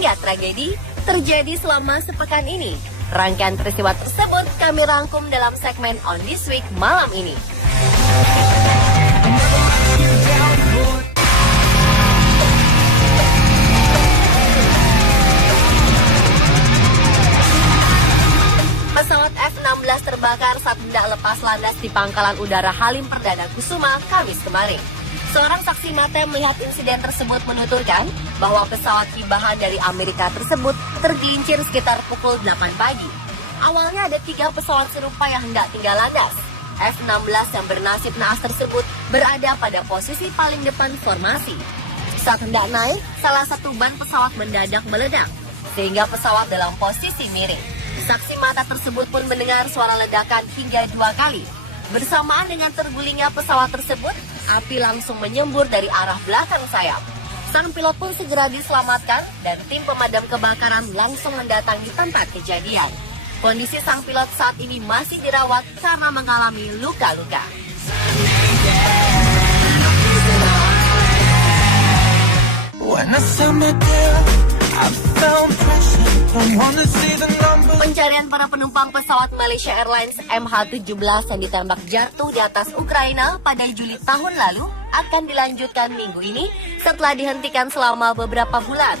hingga tragedi terjadi selama sepekan ini. Rangkaian peristiwa tersebut kami rangkum dalam segmen On This Week malam ini. Pesawat F-16 terbakar saat hendak lepas landas di Pangkalan Udara Halim Perdana Kusuma, Kamis kemarin. Seorang saksi mata yang melihat insiden tersebut menuturkan bahwa pesawat hibahan dari Amerika tersebut tergelincir sekitar pukul 8 pagi. Awalnya ada 3 pesawat serupa yang hendak tinggal landas. F-16 yang bernasib naas tersebut berada pada posisi paling depan formasi. Saat hendak naik, salah satu ban pesawat mendadak meledak, sehingga pesawat dalam posisi miring. Saksi mata tersebut pun mendengar suara ledakan hingga 2 kali. Bersamaan dengan tergulingnya pesawat tersebut, api langsung menyembur dari arah belakang sayap. Sang pilot pun segera diselamatkan dan tim pemadam kebakaran langsung mendatangi tempat kejadian. Kondisi sang pilot saat ini masih dirawat karena mengalami luka-luka. Pencarian para penumpang pesawat Malaysia Airlines MH17 yang ditembak jatuh di atas Ukraina pada Juli tahun lalu akan dilanjutkan minggu ini setelah dihentikan selama beberapa bulan.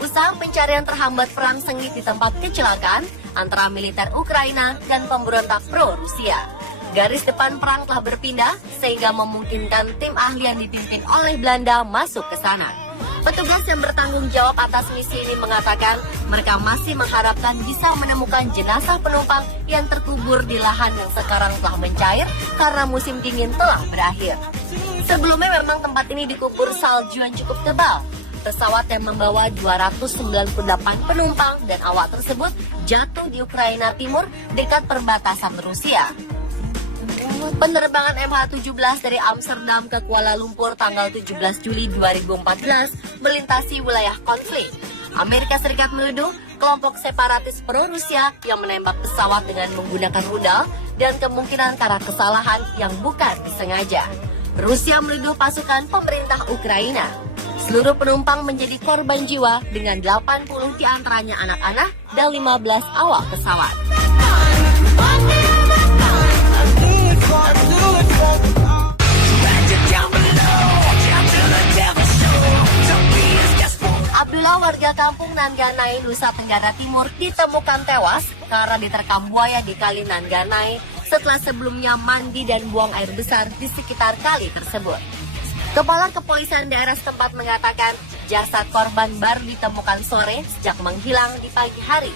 Usaha pencarian terhambat perang sengit di tempat kecelakaan antara militer Ukraina dan pemberontak pro-Rusia. Garis depan perang telah berpindah sehingga memungkinkan tim ahli yang dipimpin oleh Belanda masuk ke sana. Petugas yang bertanggung jawab atas misi ini mengatakan mereka masih mengharapkan bisa menemukan jenazah penumpang yang terkubur di lahan yang sekarang telah mencair karena musim dingin telah berakhir. Sebelumnya memang tempat ini dikubur salju yang cukup tebal. Pesawat yang membawa 298 penumpang dan awak tersebut jatuh di Ukraina Timur dekat perbatasan Rusia. Penerbangan MH17 dari Amsterdam ke Kuala Lumpur tanggal 17 Juli 2014 melintasi wilayah konflik. Amerika Serikat menuduh kelompok separatis pro-Rusia yang menembak pesawat dengan menggunakan rudal dan kemungkinan karena kesalahan yang bukan disengaja. Rusia menuduh pasukan pemerintah Ukraina. Seluruh penumpang menjadi korban jiwa dengan 80 diantaranya anak-anak dan 15 awak pesawat. Abdullah, warga kampung Nanganai, Nusa Tenggara Timur, ditemukan tewas karena diterkam buaya di kali Nanganai setelah sebelumnya mandi dan buang air besar di sekitar kali tersebut. Kepala Kepolisian daerah setempat mengatakan jasad korban baru ditemukan sore sejak menghilang di pagi hari.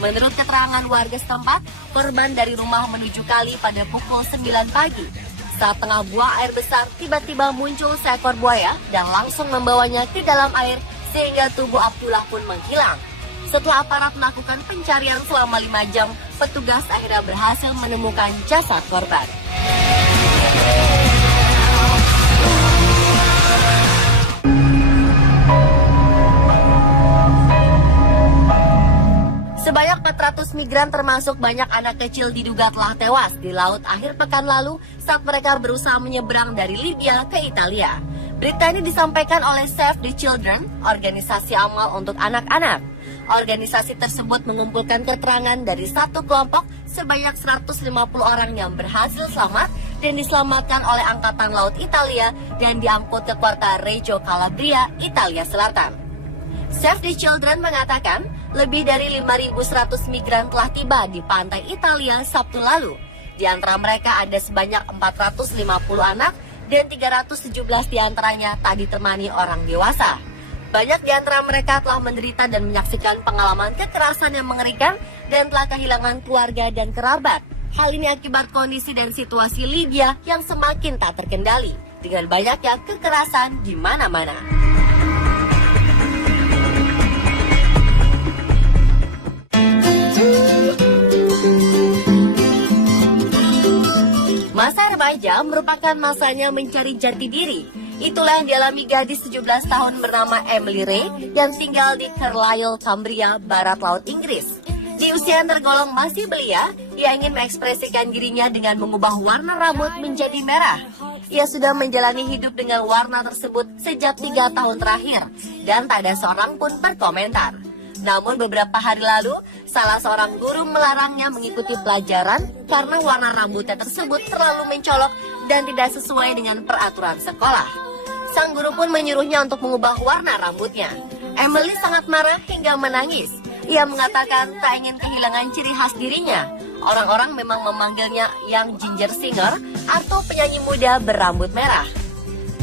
Menurut keterangan warga setempat, korban dari rumah menuju kali pada pukul 9 pagi. Saat tengah buang air besar, tiba-tiba muncul seekor buaya dan langsung membawanya ke dalam air sehingga tubuh Abdullah pun menghilang. Setelah aparat melakukan pencarian selama 5 jam, petugas akhirnya berhasil menemukan jasad korban. Sebanyak 400 migran termasuk banyak anak kecil diduga telah tewas di laut akhir pekan lalu saat mereka berusaha menyeberang dari Libya ke Italia. Berita ini disampaikan oleh Save the Children, organisasi amal untuk anak-anak. Organisasi tersebut mengumpulkan keterangan dari satu kelompok sebanyak 150 orang yang berhasil selamat dan diselamatkan oleh Angkatan Laut Italia dan diangkut ke kota Reggio Calabria, Italia Selatan. Save the Children mengatakan lebih dari 5.100 migran telah tiba di pantai Italia Sabtu lalu. Di antara mereka ada sebanyak 450 anak dan 317 diantaranya tak ditemani orang dewasa. Banyak di antara mereka telah menderita dan menyaksikan pengalaman kekerasan yang mengerikan dan telah kehilangan keluarga dan kerabat. Hal ini akibat kondisi dan situasi Libya yang semakin tak terkendali, dengan banyaknya kekerasan di mana-mana. Masa remaja merupakan masanya mencari jati diri. Itulah yang dialami gadis 17 tahun bernama Emily Ray yang tinggal di Carlisle, Cumbria, barat laut Inggris. Di usia yang tergolong masih belia, ia ingin mengekspresikan dirinya dengan mengubah warna rambut menjadi merah. Ia sudah menjalani hidup dengan warna tersebut sejak 3 tahun terakhir, dan tak ada seorang pun berkomentar. Namun beberapa hari lalu, salah seorang guru melarangnya mengikuti pelajaran karena warna rambutnya tersebut terlalu mencolok dan tidak sesuai dengan peraturan sekolah. Sang guru pun menyuruhnya untuk mengubah warna rambutnya. Emily sangat marah hingga menangis. Ia mengatakan tak ingin kehilangan ciri khas dirinya. Orang-orang memang memanggilnya Young Ginger Singer atau penyanyi muda berambut merah.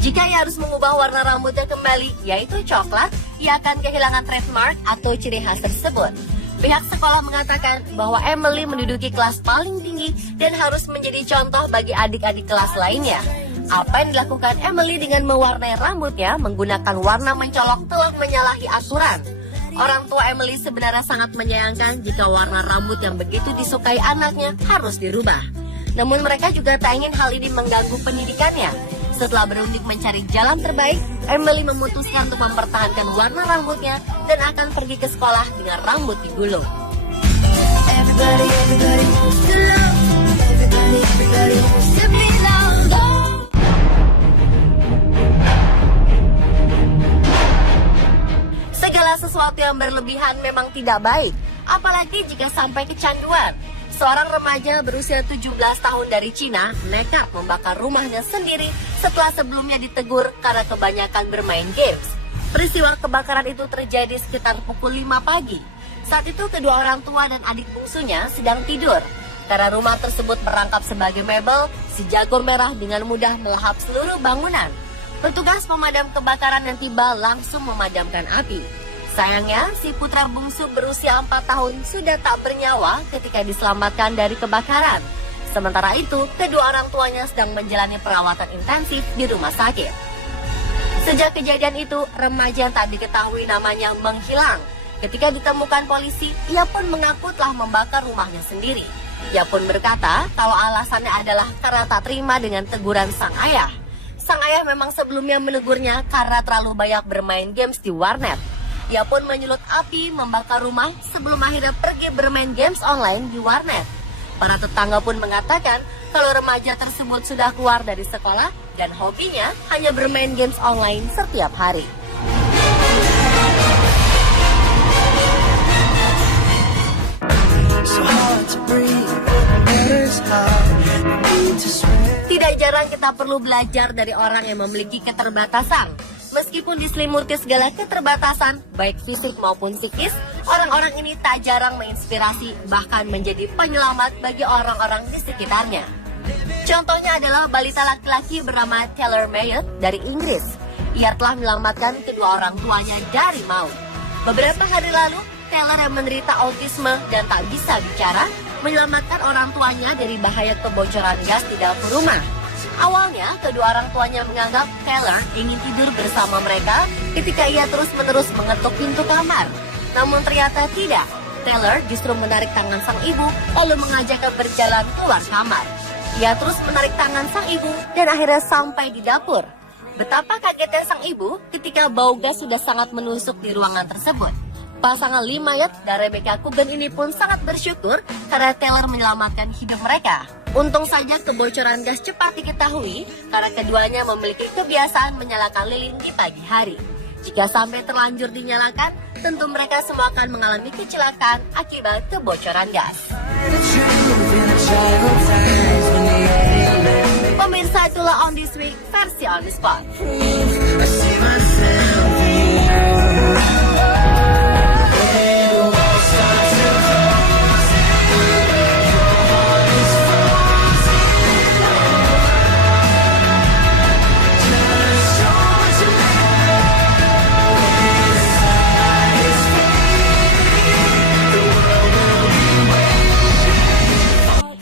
Jika ia harus mengubah warna rambutnya kembali, yaitu coklat, ia akan kehilangan trademark atau ciri khas tersebut. Pihak sekolah mengatakan bahwa Emily menduduki kelas paling tinggi dan harus menjadi contoh bagi adik-adik kelas lainnya. Apa yang dilakukan Emily dengan mewarnai rambutnya menggunakan warna mencolok telah menyalahi aturan. Orang tua Emily sebenarnya sangat menyayangkan jika warna rambut yang begitu disukai anaknya harus dirubah. Namun mereka juga tak ingin hal ini mengganggu pendidikannya. Setelah berunding mencari jalan terbaik, Emily memutuskan untuk mempertahankan warna rambutnya dan akan pergi ke sekolah dengan rambut digulung. Segala sesuatu yang berlebihan memang tidak baik, apalagi jika sampai kecanduan. Seorang remaja berusia 17 tahun dari Cina nekat membakar rumahnya sendiri setelah sebelumnya ditegur karena kebanyakan bermain games. Peristiwa kebakaran itu terjadi sekitar pukul 5 pagi. Saat itu kedua orang tua dan adik bungsunya sedang tidur. Karena rumah tersebut merangkap sebagai mebel, si jago merah dengan mudah melahap seluruh bangunan. Petugas pemadam kebakaran yang tiba langsung memadamkan api. Sayangnya, si putra bungsu berusia 4 tahun sudah tak bernyawa ketika diselamatkan dari kebakaran. Sementara itu, kedua orang tuanya sedang menjalani perawatan intensif di rumah sakit. Sejak kejadian itu, remaja yang tak diketahui namanya menghilang. Ketika ditemukan polisi, ia pun mengaku telah membakar rumahnya sendiri. Ia pun berkata kalau alasannya adalah karena tak terima dengan teguran sang ayah. Sang ayah memang sebelumnya menegurnya karena terlalu banyak bermain games di warnet. Ia pun menyulut api membakar rumah sebelum akhirnya pergi bermain games online di warnet. Para tetangga pun mengatakan kalau remaja tersebut sudah keluar dari sekolah dan hobinya hanya bermain games online setiap hari. Tidak jarang kita perlu belajar dari orang yang memiliki keterbatasan. Meskipun diselimuti segala keterbatasan, baik fisik maupun psikis, orang-orang ini tak jarang menginspirasi bahkan menjadi penyelamat bagi orang-orang di sekitarnya. Contohnya adalah balita laki-laki bernama Taylor Mayot dari Inggris. Ia telah menyelamatkan kedua orang tuanya dari maut. Beberapa hari lalu, Taylor yang menderita autisme dan tak bisa bicara, menyelamatkan orang tuanya dari bahaya kebocoran gas di dapur rumah. Awalnya, kedua orang tuanya menganggap Taylor ingin tidur bersama mereka ketika ia terus-menerus mengetuk pintu kamar. Namun ternyata tidak. Taylor justru menarik tangan sang ibu lalu mengajaknya berjalan keluar kamar. Ia terus menarik tangan sang ibu dan akhirnya sampai di dapur. Betapa kagetnya sang ibu ketika bau gas sudah sangat menusuk di ruangan tersebut. Pasangan Lee Mayot dan Rebecca Coogan ini pun sangat bersyukur karena Taylor menyelamatkan hidup mereka. Untung saja kebocoran gas cepat diketahui karena keduanya memiliki kebiasaan menyalakan lilin di pagi hari. Jika sampai terlanjur dinyalakan, tentu mereka semua akan mengalami kecelakaan akibat kebocoran gas. Pemirsa, itulah On This Week versi On The Spot.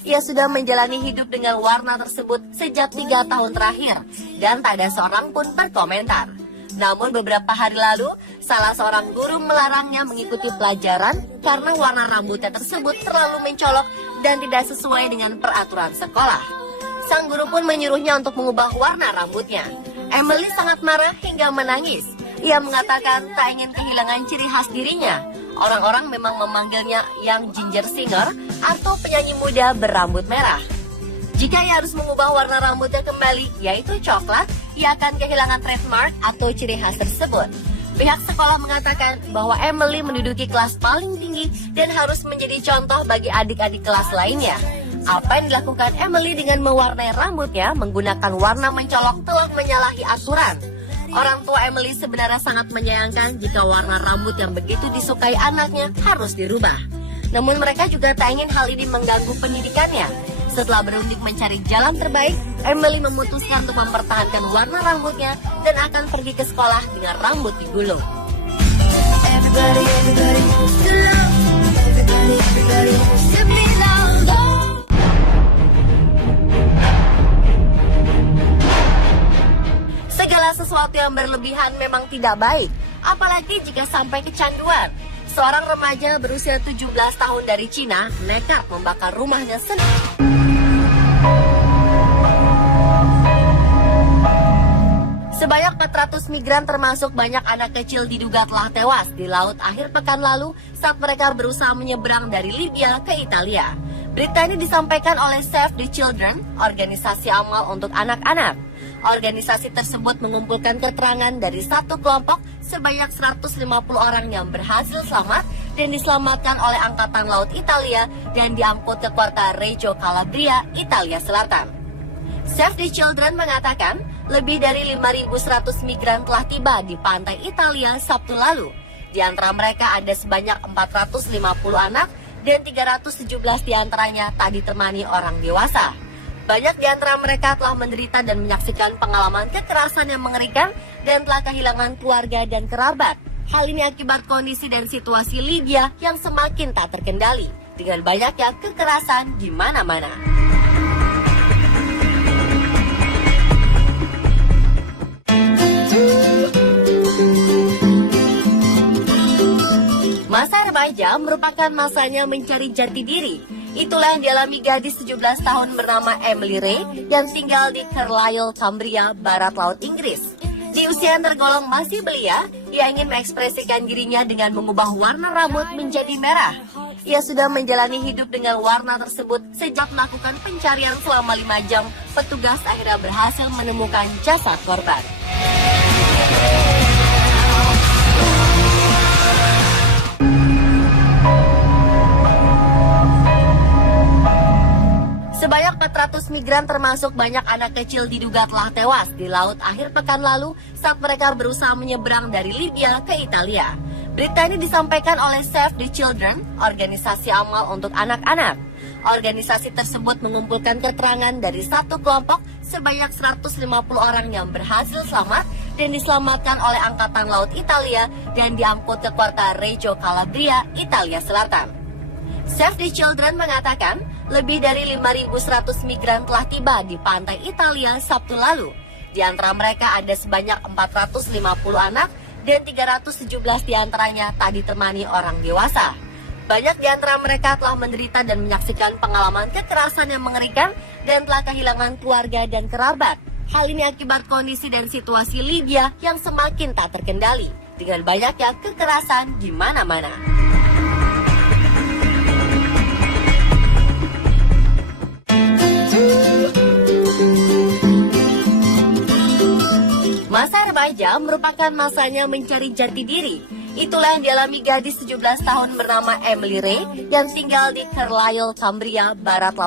Ia sudah menjalani hidup dengan warna tersebut sejak 3 tahun terakhir dan tak ada seorang pun berkomentar. Namun beberapa hari lalu, salah seorang guru melarangnya mengikuti pelajaran karena warna rambutnya tersebut terlalu mencolok dan tidak sesuai dengan peraturan sekolah. Sang guru pun menyuruhnya untuk mengubah warna rambutnya. Emily sangat marah hingga menangis. Ia mengatakan tak ingin kehilangan ciri khas dirinya. Orang-orang memang memanggilnya Young Ginger Singer atau penyanyi muda berambut merah. Jika ia harus mengubah warna rambutnya kembali, yaitu coklat, ia akan kehilangan trademark atau ciri khas tersebut. Pihak sekolah mengatakan bahwa Emily menduduki kelas paling tinggi dan harus menjadi contoh bagi adik-adik kelas lainnya. Apa yang dilakukan Emily dengan mewarnai rambutnya menggunakan warna mencolok telah menyalahi aturan. Orang tua Emily sebenarnya sangat menyayangkan jika warna rambut yang begitu disukai anaknya harus dirubah. Namun mereka juga tak ingin hal ini mengganggu pendidikannya. Setelah berunding mencari jalan terbaik, Emily memutuskan untuk mempertahankan warna rambutnya dan akan pergi ke sekolah dengan rambut digulung. Segala sesuatu yang berlebihan memang tidak baik, apalagi jika sampai kecanduan. Seorang remaja berusia 17 tahun dari Cina nekat membakar rumahnya sendiri. Sebanyak 400 migran termasuk banyak anak kecil diduga telah tewas di laut akhir pekan lalu saat mereka berusaha menyeberang dari Libya ke Italia. Berita ini disampaikan oleh Save the Children, organisasi amal untuk anak-anak. Organisasi tersebut mengumpulkan keterangan dari satu kelompok sebanyak 150 orang yang berhasil selamat dan diselamatkan oleh Angkatan Laut Italia dan diangkut ke kota Reggio Calabria, Italia Selatan. Save the Children mengatakan lebih dari 5.100 migran telah tiba di pantai Italia Sabtu lalu. Di antara mereka ada sebanyak 450 anak dan 317 diantaranya tak ditemani orang dewasa. Banyak di antara mereka telah menderita dan menyaksikan pengalaman kekerasan yang mengerikan dan telah kehilangan keluarga dan kerabat. Hal ini akibat kondisi dan situasi Libya yang semakin tak terkendali dengan banyaknya kekerasan di mana-mana. Masa remaja merupakan masanya mencari jati diri. Itulah yang dialami gadis 17 tahun bernama Emily Ray yang tinggal di Carlisle, Cumbria, barat laut Inggris. Di usia yang tergolong masih belia, ia ingin mengekspresikan dirinya dengan mengubah warna rambut menjadi merah. Ia sudah menjalani hidup dengan warna tersebut sejak melakukan pencarian selama 5 jam. Petugas akhirnya berhasil menemukan jasad korban. Sebanyak 400 migran termasuk banyak anak kecil diduga telah tewas di laut akhir pekan lalu saat mereka berusaha menyeberang dari Libya ke Italia. Berita ini disampaikan oleh Save the Children, organisasi amal untuk anak-anak. Organisasi tersebut mengumpulkan keterangan dari satu kelompok sebanyak 150 orang yang berhasil selamat dan diselamatkan oleh Angkatan Laut Italia dan diangkut ke kota Reggio Calabria, Italia Selatan. Save the Children mengatakan lebih dari 5.100 migran telah tiba di pantai Italia Sabtu lalu. Di antara mereka ada sebanyak 450 anak dan 317 diantaranya tak ditemani orang dewasa. Banyak di antara mereka telah menderita dan menyaksikan pengalaman kekerasan yang mengerikan dan telah kehilangan keluarga dan kerabat. Hal ini akibat kondisi dan situasi Libya yang semakin tak terkendali dengan banyaknya kekerasan di mana-mana. Masa remaja merupakan masanya mencari jati diri. Itulah yang dialami gadis 17 tahun bernama Emily Ray yang tinggal di Carlisle, Cumbria, barat laut